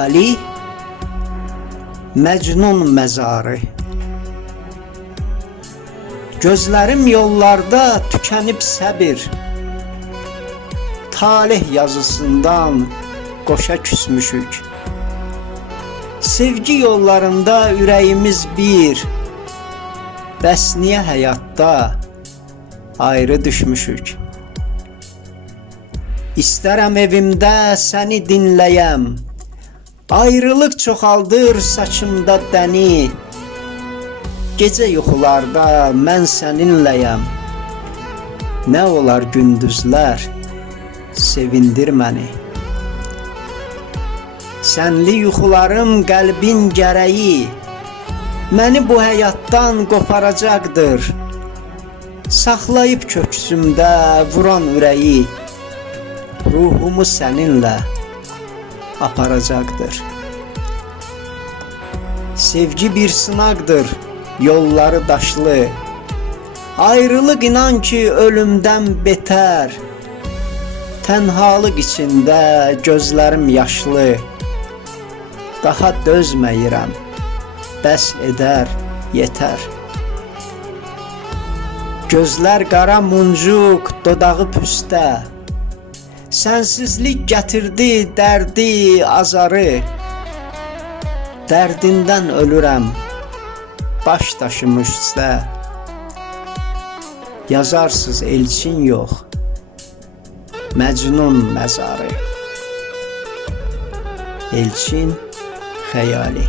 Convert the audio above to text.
xəyali Məcnun məzarı. Gözlərim yollarda tükənib səbir, talih yazısından qoşa küsmüşük. Sevgi yollarında ürəyimiz bir, bəs niyə həyatda ayrı düşmüşük? İstərəm evimdə səni dinləyəm, ayrılıq çoxaldır saçımda dəni. Gecə yuxularda mən səninləyəm, nə olar gündüzlər sevindir məni. Sənli yuxularım qəlbin gərəyi, məni bu həyatdan qoparacaqdır. Saxlayıb köksümdə vuran ürəyi, ruhumu səninlə aparacaqdır. Sevgi bir sınaqdır, yolları daşlı. Ayrılıq inan ki ölümdən betər. Tənhalıq içində gözlərim yaşlı. Daha dözməyirəm, bəs edər, yetər. Gözlər qara muncuq, dodağı püstə. Sənsizlik gətirdi dərdi, azarı. Dərdindən ölürəm, baş daşım üstə. Yazarsız elçin yox, Məcnun məzarı. Elçin xəyali.